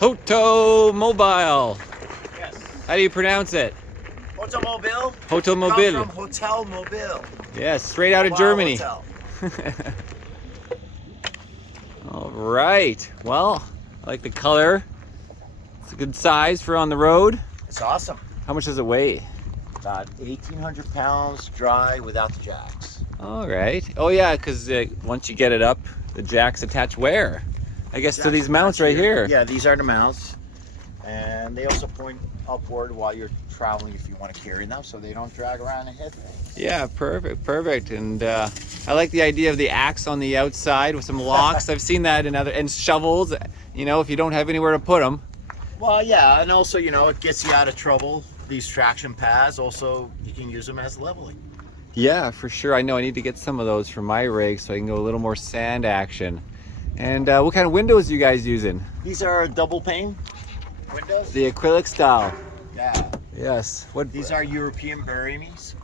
Hotomobil. Yes. How do you pronounce it? Hotomobil. Hotomobil. Comes from Hotelmobil. Yes, straight out of Mobile Germany. hotel. All right. Well, I like the color. It's a good size for on the road. It's awesome. How much does it weigh? About 1,800 pounds dry without the jacks. All right. Oh yeah, because once you get it up, the jacks attach where? I guess to these mounts right here. Yeah, these are the mounts. And they also point upward while you're traveling if you want to carry them so they don't drag around and hit things. Yeah, perfect. And I like the idea of the axe on the outside with some locks. I've seen that in and shovels, you know, if you don't have anywhere to put them. Well, yeah, and also, you know, it gets you out of trouble. These traction pads, also, you can use them as leveling. Yeah, for sure. I know I need to get some of those for my rig so I can go a little more sand action. And what kind of windows are you guys using? These are double pane windows. The acrylic style. Yeah. Yes. What? These are European Berhemis.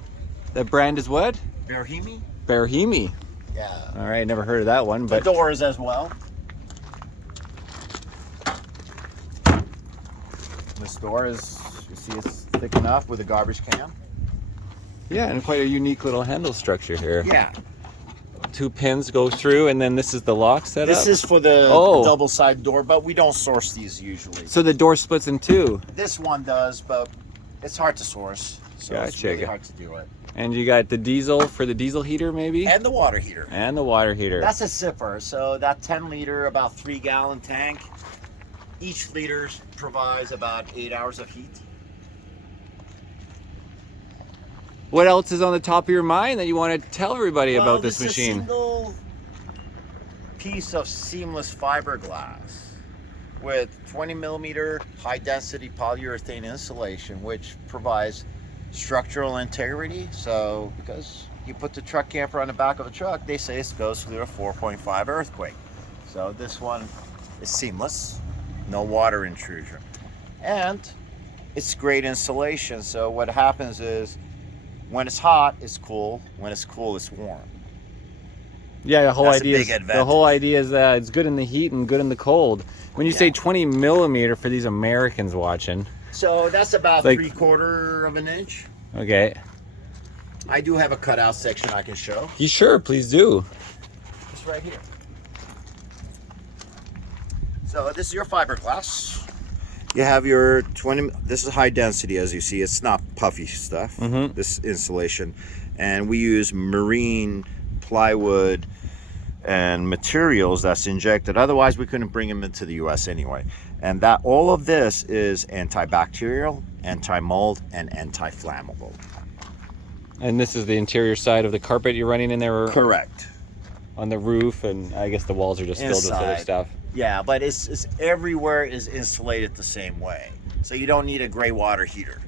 The brand is what? Berhemi. Berhemi. Yeah. All right, never heard of that one, The but doors as well. This door is, you see, it's thick enough with a garbage can. yeah, and quite a unique little handle structure here. Yeah. 2 pins go through, and then this is the lock setup. This is for the Oh. double side door, but we don't source these usually. So the door splits in two, This one does, but it's hard to source. So it's Gotcha. really hard to do it. and you got the diesel for the diesel heater, maybe, And the water heater. and the water heater. That's a zipper. So that 10 liter, about 3-gallon tank, each liter provides about 8 hours of heat. What else is on the top of your mind that you want to tell everybody about this It's a machine? single piece of seamless fiberglass with 20 millimeter high density polyurethane insulation, which provides structural integrity. So because you put the truck camper on the back of the truck, they say it goes through a 4.5 earthquake. So this one is seamless, no water intrusion, and it's great insulation. So what happens is when it's hot, it's cool. When it's cool, it's warm. Yeah, the whole That's a idea big is advantage. the whole idea is that it's good in the heat and good in the cold. When you say Yeah. 20 millimeter for these Americans watching, So that's about Like- 3/4 of an inch. okay. I do have a cutout section I can show. You sure? Please do. It's right here. So this is your fiberglass. You have your 20, this is high density as you see, it's not puffy stuff, Mhm. this insulation. And we use marine plywood and materials that's injected. Otherwise we couldn't bring them into the US anyway. And that all of this is antibacterial, anti-mold, and anti-flammable. And this is the interior side of the carpet you're running in there Correct. on the roof, and I guess the walls are just filled with other Inside. stuff. Yeah, but it's everywhere is insulated the same way. So you don't need a gray water heater.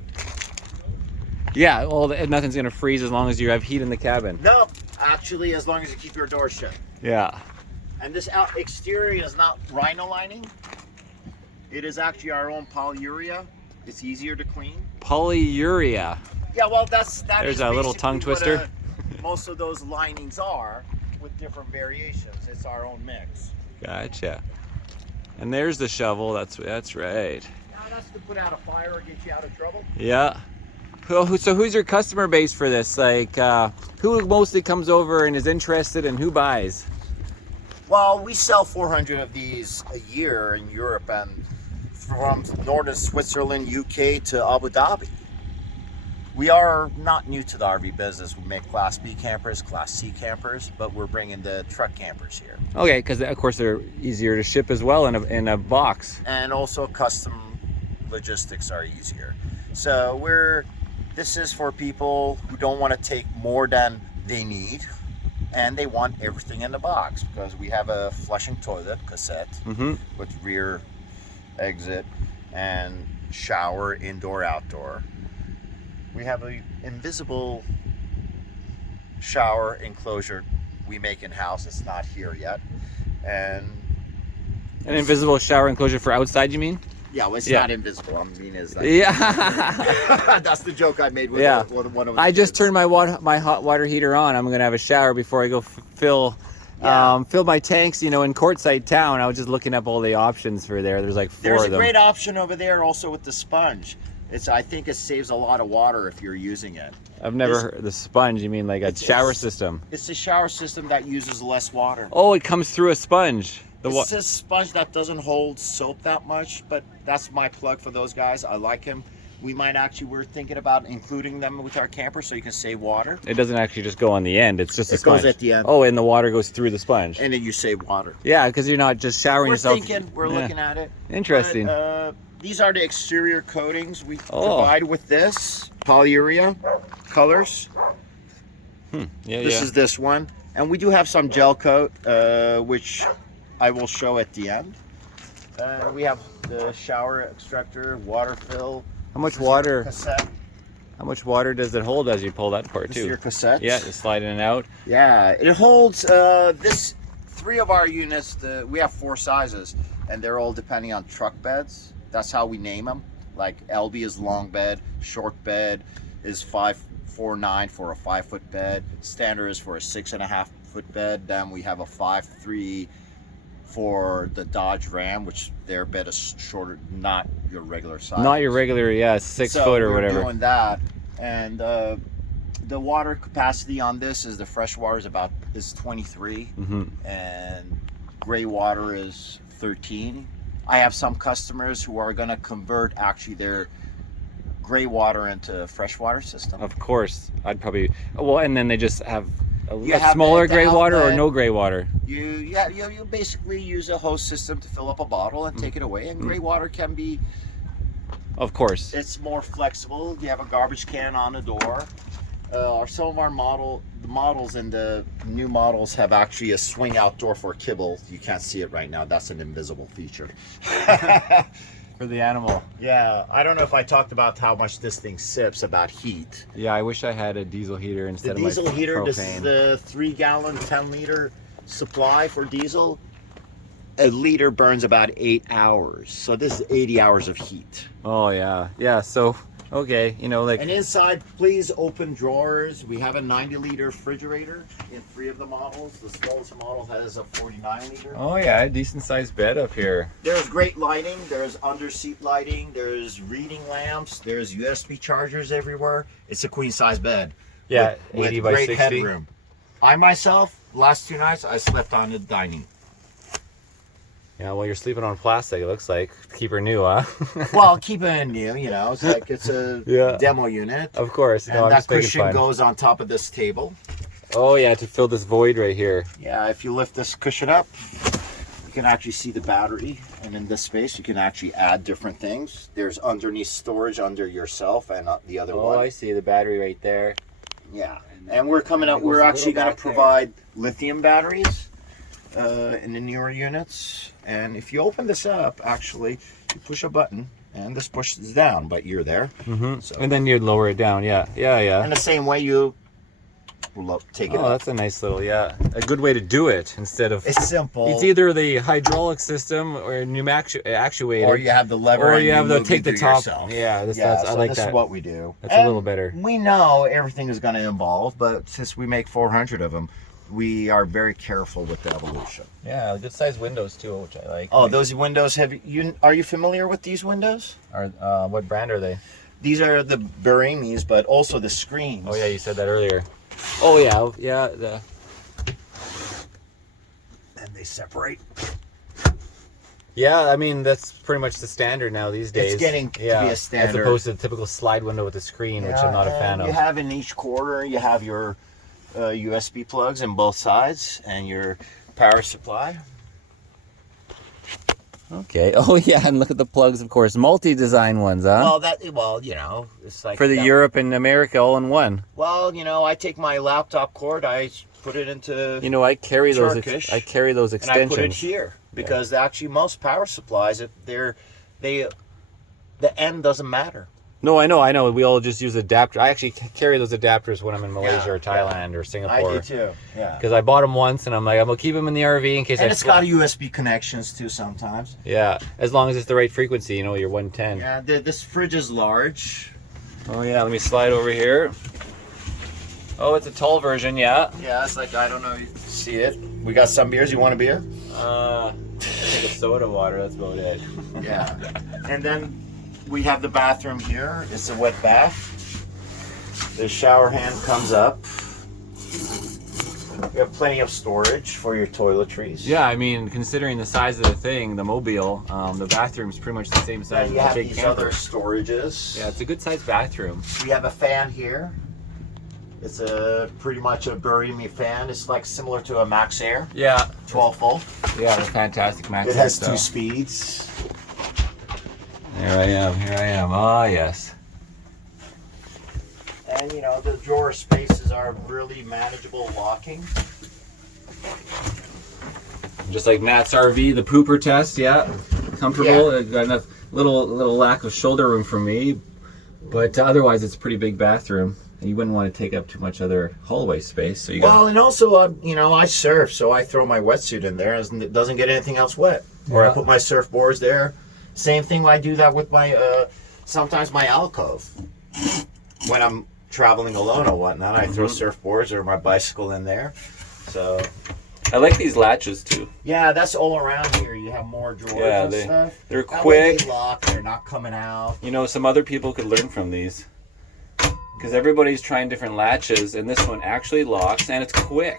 Yeah, well, nothing's gonna freeze as long as you have heat in the cabin. No, actually, as long as you keep your door shut. Yeah. And this exterior is not rhino lining. It is actually our own polyurea. It's easier to clean. Polyurea. Yeah, well, that There's is a little basically tongue what, twister. Most of those linings are with different variations. It's our own mix. Gotcha. And there's the shovel. That's right. Now that's to put out a fire or get you out of trouble. Yeah. So who's your customer base for this? Like, who mostly comes over and is interested, and who buys? Well, we sell 400 of these a year in Europe, and from northern Switzerland, UK to Abu Dhabi. We are not new to the RV business. We make Class B campers, Class C campers, but we're bringing the truck campers here. Okay, because of course they're easier to ship as well in a box. And also custom logistics are easier. So this is for people who don't want to take more than they need, and they want everything in the box, because we have a flushing toilet cassette Mm-hmm. with rear exit and shower, indoor, outdoor. We have an invisible shower enclosure we make in-house. It's not here yet. And An invisible shower enclosure for outside, you mean? yeah, well, it's Yeah. not invisible. I mean, is that? Yeah. That's the joke I made with one of the I just kids. turned my hot water heater on. I'm gonna have a shower before I go fill Yeah. Filled my tanks, in Quartzsite Town. I was just looking up all the options for there. There's like 4 There's of a them. great option over there also with the sponge. I think it saves a lot of water if you're using it. I've never heard the sponge. You mean like a shower system? It's a shower system that uses less water. Oh, it comes through a sponge. It's a sponge that doesn't hold soap that much, but that's my plug for those guys. I like him. We're thinking about including them with our camper so you can save water. It doesn't actually just go on the end. It's just a sponge. It goes at the end. Oh, and the water goes through the sponge. And then you save water. Yeah, because you're not just showering yourself. We're looking at it. Interesting. But, these are the exterior coatings we provide with this polyurea colors. This is this one, and we do have some gel coat, which I will show at the end. We have the shower extractor, water fill. How much water? Cassette. How much water does it hold as you pull that part This too? is your cassette. Yeah, you slide in and out. Yeah, it holds this. 3 of our units. We have 4 sizes, and they're all depending on truck beds. That's how we name them. Like LB is long bed, short bed is 5'49" for a 5-foot bed. Standard is for a 6.5-foot bed. Then we have a 5'3" for the Dodge Ram, which their bed is shorter, not your regular size. Not your regular, 6 foot or whatever. Doing that, and the water capacity on this is the fresh water is 23, and gray water is 13. I have some customers who are going to convert actually their gray water into freshwater system. Of course, I'd probably. Well, and then they just have You a have smaller the gray water or outlet. no gray water. You basically use a hose system to fill up a bottle and take it away. And gray water can be, Of course. it's more flexible. You have a garbage can on the door. Some of our models and the new models have actually a swing out door for kibble. You can't see it right now. That's an invisible feature. For the animal. Yeah, I don't know if I talked about how much this thing sips about heat. Yeah, I wish I had a diesel heater instead The of my diesel heater, propane. this is the 3-gallon, 10-liter supply for diesel. A liter burns about 8 hours. So this is 80 hours of heat. Oh yeah, yeah. So okay, And inside, please open drawers. We have a 90-liter refrigerator in 3 of the models. The smallest model has a 49-liter. Oh yeah, a decent sized bed up here. There's great lighting. There's under-seat lighting. There's reading lamps. There's USB chargers everywhere. It's a queen-size bed. Yeah, with 80 by great 60. headroom. I myself, last 2 nights, I slept on the dining. Yeah, well, you're sleeping on plastic. It looks like to keep her new, huh? Well, keep it new, it's like it's a Yeah. demo unit. Of course. And No, I'm that just making cushion fun. goes on top of this table. Oh yeah, to fill this void right here. Yeah, if you lift this cushion up, you can actually see the battery. And in this space, you can actually add different things. There's underneath storage under yourself and the other Oh, one. I see the battery right there. Yeah, and we're coming up. It goes We're a actually little going to back there. provide lithium batteries in the newer units. And if you open this up, actually, you push a button, and this pushes down, but you're there. So, And then you'd lower it down. Yeah, yeah, yeah. in the same way, you take it Oh, up. that's a nice little, a good way to do it instead of. It's simple. It's either the hydraulic system or a pneumatic actuator, or you have the lever, or and you have to move take it the through top. yourself. Yeah, that's I so like this that. is what we do. That's a little better. We know everything is going to evolve, but since we make 400 of them, we are very careful with the evolution. Yeah, good sized windows too, which I like. Oh, those windows, are you familiar with these windows? Are what brand are they? These are the Baramis, but also the screens. Oh yeah, you said that earlier. Oh yeah, yeah. And they separate. Yeah, I mean that's pretty much the standard now these days. It's getting to be a standard. as opposed to the typical slide window with a screen, which I'm not a fan of. You have in each corner, you have your USB plugs in both sides and your power supply. Okay. Oh yeah, and look at the plugs, of course, multi-design ones, huh? It's like For the that. Europe and America all in one. Well, I take my laptop cord, I put it into, I carry those. Turkish, I carry those and I extensions. put it here because actually most power supplies, the end doesn't matter. No, I know. We all just use adapter. I actually carry those adapters when I'm in Malaysia Yeah, or Thailand or Singapore. I do too. Yeah. Because I bought them once, and I'm like, I'm gonna keep them in the RV in case. And it's got USB connections too sometimes. Yeah, as long as it's the right frequency, your 110. Yeah, this fridge is large. Oh yeah, let me slide over here. Oh, it's a tall version, yeah. Yeah, it's like, I don't know if you see it. We got some beers. You want a beer? I think it's soda water, that's about it. Yeah. And then we have the bathroom here. It's a wet bath. The shower hand comes up. We have plenty of storage for your toiletries. Yeah, I mean, considering the size of the thing, the mobile, the bathroom's pretty much the same size And you as a have big these camper. other storages. Yeah, it's a good sized bathroom. We have a fan here. It's a pretty much a bury me fan. It's like similar to a Max Air, Yeah, 12 volt. yeah, the fantastic Max. It has Air, 2 so. speeds. Here I am. Ah, yes. And you know, the drawer spaces are really manageable locking. Just like Matt's RV, the pooper test, yeah. Comfortable, got enough little lack of shoulder room for me, but otherwise it's a pretty big bathroom. And you wouldn't want to take up too much other hallway space, so you got. Well, and also, you know, I surf, so I throw my wetsuit in there, and it doesn't get anything else wet. Or I Yeah. put my surfboards there. Same thing. I do that with my sometimes my alcove when I'm traveling alone or whatnot. I throw surfboards or my bicycle in there. So I like these latches too. yeah, that's all around here. You have more drawers Yeah, and stuff. they're That way quick. they lock. They're not coming out. You know, some other people could learn from these. Because everybody's trying different latches, and this one actually locks, and it's quick.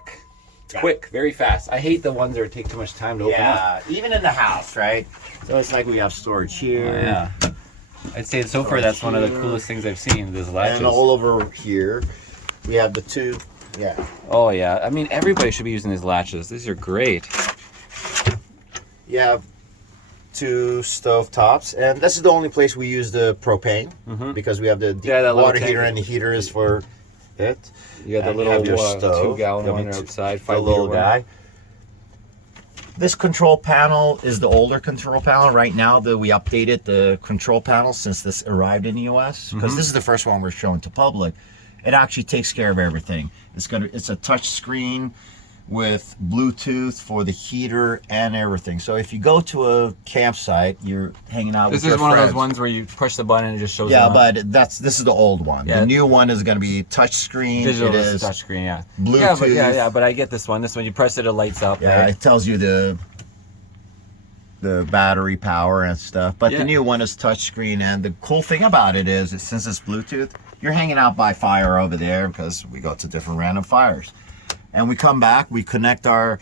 It's quick, very fast. I hate the ones that take too much time to open up. Yeah, even in the house, right? So it's like we have storage here. Oh, yeah. I'd say so far that's one of the coolest things I've seen, these latches. And all over here, we have the 2. Yeah. Oh, yeah. I mean, everybody should be using these latches. These are great. You have 2 stove tops, and this is the only place we use the propane because we have the Yeah, that little water heater, tank. and the heater is for it. You got the And you little have your stove. 2-gallon There'll one be outside, The 5 little liter guy. This control panel is the older control panel. Right now, we updated the control panel since this arrived in the U.S. because this is the first one we're showing to public. It actually takes care of everything. It's a touch screen with Bluetooth for the heater and everything. So if you go to a campsite, you're hanging out This with your is one of friends. those ones where you push the button and it just shows Yeah, up. but this is the old one. Yeah. The new one is going to be touch screen. Digital It is touchscreen, yeah. Bluetooth. Yeah, but I get this one. This one, you press it, it lights up. Yeah, right? it tells you the battery power and stuff. But Yeah. the new one is touchscreen, and the cool thing about it is since it's Bluetooth, you're hanging out by fire over there because we go to different random fires. And we come back, we connect our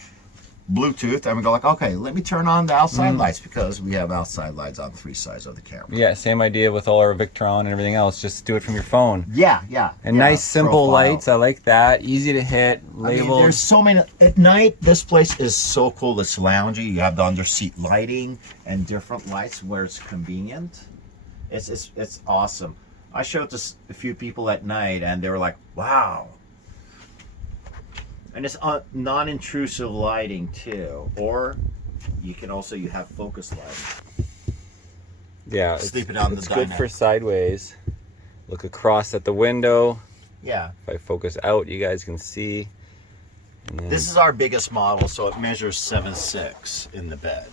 Bluetooth, and we go like, okay, let me turn on the outside lights because we have outside lights on 3 sides of the camera. Yeah, same idea with all our Victron and everything else. Just do it from your phone. Yeah. And yeah, nice, simple profile. lights. I like that. Easy to hit. I mean, Labeled. there's so many. At night, this place is so cool. It's loungy. You have the under seat lighting and different lights where it's convenient. It's awesome. I showed this a few people at night, and they were like, "Wow!" And it's non-intrusive lighting too. Or you can also you have focus lighting. Yeah, Sleeping on the it's good dinette. for sideways. Look across at the window. Yeah. If I focus out, you guys can see. And then, This is our biggest model, so it measures 7'6" in the bed.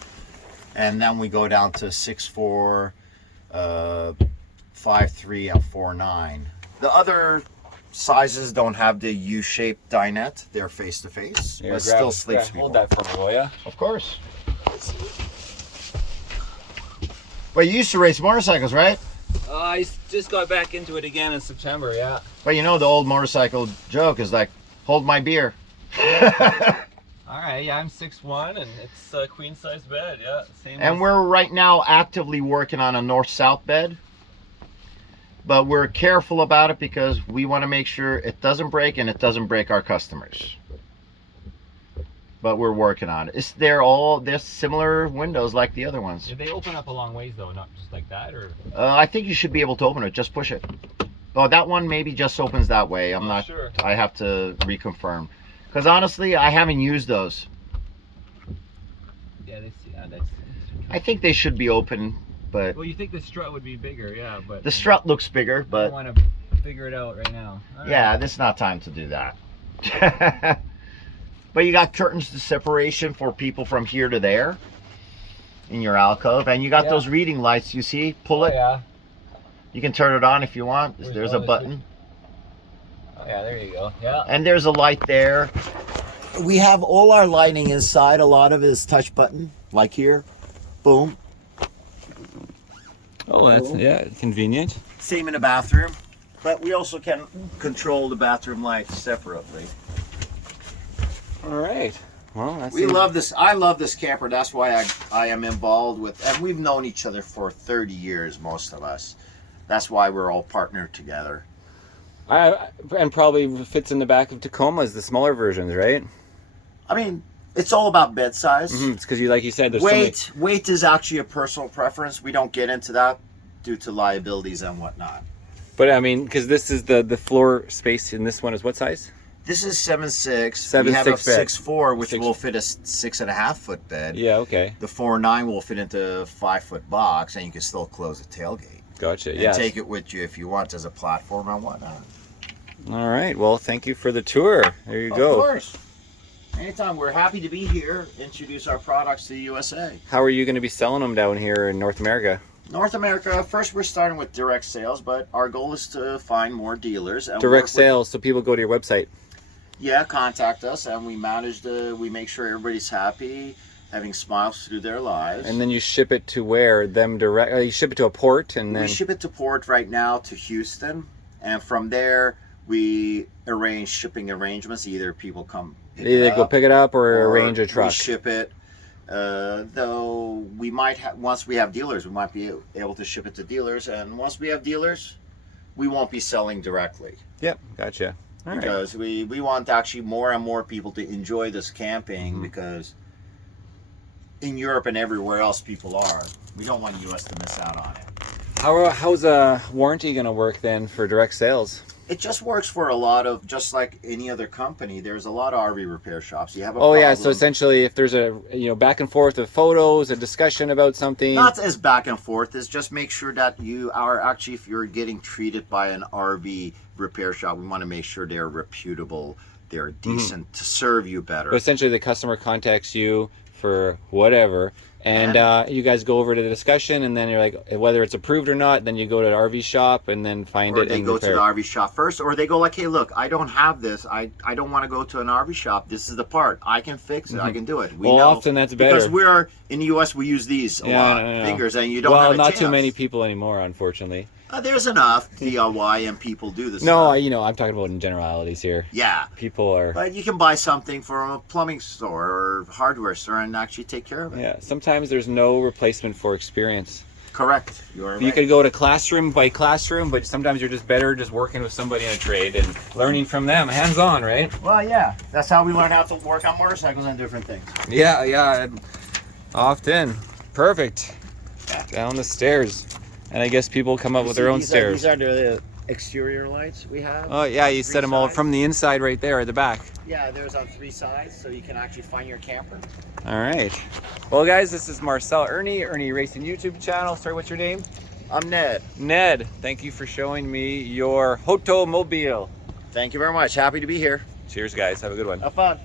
And then we go down to 6'4", 5'3", and 4'9". The other sizes don't have the U-shaped dinette. They're face-to-face, Here, but grab- still sleeps grab- people. Hold that for me, will ya? Of course. But you used to race motorcycles, right? I just got back into it again in September, yeah. But you know the old motorcycle joke is like, hold my beer. All right, yeah, I'm 6'1", and it's a queen-size bed, yeah. Same And we're right now actively working on a north-south bed. But we're careful about it because we want to make sure it doesn't break and it doesn't break our customers. But we're working on it. They're similar windows like the other ones. They open up a long ways, though, not just like that, or? I think you should be able to open it. Just push it. Oh, that one maybe just opens that way. I'm not sure. I have to reconfirm. Because honestly, I haven't used those. Yeah, that's... I think they should be open, but Well, you think the strut would be bigger, yeah, but... the strut looks bigger, I but want to figure it out right now. All right. yeah, this is not time to do that. But you got curtains to separation for people from here to there in your alcove, and you got Yeah. those reading lights. You see, pull Oh, it. yeah. You can turn it on if you want. Where's- There's oh, a this button. Oh, Yeah, there you go. Yeah. And there's a light there. We have all our lighting inside. A lot of it is touch button, like here. Boom. Oh, that's convenient. Same in the bathroom. But we also can control the bathroom lights separately. All right. Well, We love this. I love this camper. That's why I am involved with, and we've known each other for 30 years, most of us. That's why we're all partnered together. And probably fits in the back of Tacomas, the smaller versions, right? I mean, it's all about bed size. It's because like you said, there's Weight is actually a personal preference. We don't get into that due to liabilities and whatnot. But I mean, because this is the floor space in this one is what size? This is 7'6". 7'6" We have a bed. 6'4", which will fit a 6.5 foot bed. Yeah, okay. The 4'9" will fit into a 5 foot box, and you can still close the tailgate. Gotcha. And Yeah. take it with you if you want as a platform and whatnot. All right. Well, thank you for the tour. There you go. Of course. Anytime. We're happy to be here. Introduce our products to the USA. How are you going to be selling them down here in North America? North America, first we're starting with direct sales, but our goal is to find more dealers. And Direct sales, so people go to your website. Yeah, contact us, and we we make sure everybody's happy, having smiles through their lives. And then you ship it to where? Them direct? You ship it to a port, and then We ship it to port right now to Houston, and from there we arrange shipping arrangements. Either people come pick either it go up, pick it up or arrange a truck. We ship it. Though we might once we have dealers, we might be able to ship it to dealers, and once we have dealers, we won't be selling directly. Yep, gotcha. All right. Because we want actually more and more people to enjoy this camping, because in Europe and everywhere else people are. We don't want US to miss out on it. How's a warranty going to work then for direct sales? It just works for a lot of, just like any other company, there's a lot of RV repair shops. You have a Yeah, so problem. essentially if there's a back and forth of photos, a discussion about something. Not as back and forth, is just make sure that you are actually, if you're getting treated by an RV repair shop, we want to make sure they're reputable, they're decent to serve you better. But essentially the customer contacts you for whatever, and you guys go over to the discussion, and then you're like, whether it's approved or not, then you go to the RV shop and then find or it they and go repair to the it. RV shop first, or they go like, hey, look, I don't have this. I don't want to go to an RV shop. This is the part. I can fix it. I can do it. We know. Often that's better. Because we're, in the US, we use these a lot. I know. Fingers, and you don't have a not chance. too many people anymore, unfortunately. There's enough DIY and people do this No, stuff. I'm talking about in generalities here. Yeah. People are... But you can buy something from a plumbing store or hardware store and actually take care of it. Yeah, sometimes there's no replacement for experience. Correct. You're right. You could go to classroom by classroom, but sometimes you're just better just working with somebody in a trade and learning from them, hands-on, right? Well, yeah. That's how we learn how to work on motorcycles and different things. Yeah, often. Perfect. Yeah. Down the stairs. And I guess people come up with their own stairs. These are the exterior lights we have. Oh, yeah, you set them all from the inside right there at the back. Yeah, there's on 3 sides, so you can actually find your camper. All right. Well, guys, this is Marcel Ernie Racing YouTube channel. Sorry, what's your name? I'm Ned. Ned, thank you for showing me your Hotomobil. Thank you very much. Happy to be here. Cheers, guys. Have a good one. Have fun.